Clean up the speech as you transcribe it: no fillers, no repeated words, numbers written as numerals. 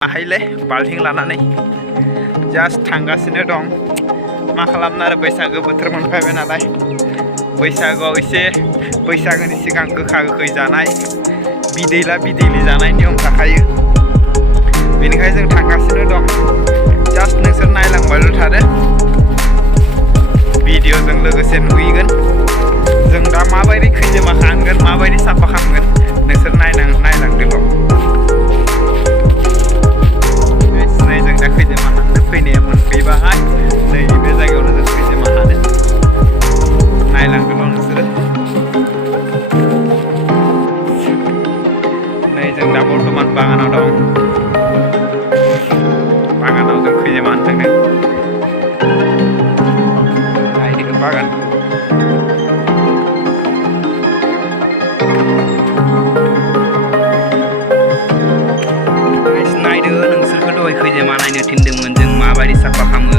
हायले बाल्थिं लानानै जास्ट थांगासिनो दं मा खालामनो आरो बैसागो बोथोर मोनफैबाय नालाय बैसागोआव एसे बैसागोनि सिगां गोखा गोखै जानाय बिदैला बिदैलि जानाय नियम थाखायो बेनिखायनो जों थांगासिनो दं जास्ट नोंसोर नायलांबायल' थादो भिडिअ'जों लोगोसे नुहैगोन जों दा माबायदि खैजोमा खालामगोन माबायदि साफा खालामगोन नोंसोर नायलांदोल' जों दा खैजोमा हानो फैनाया मोनफैबाय नैबे जायगायावनो जों खैजोमा हानो नायलांदोल' नोंसोरो नै जों दा बर्थमान बागानाव दं बागानाव जों खैजोमा हानो थांदों नायदो बागान नायदो नोंसोरखौ दहाय खैजोमा नायनो थिनदोंमोन जों माबायदि साफा खालामो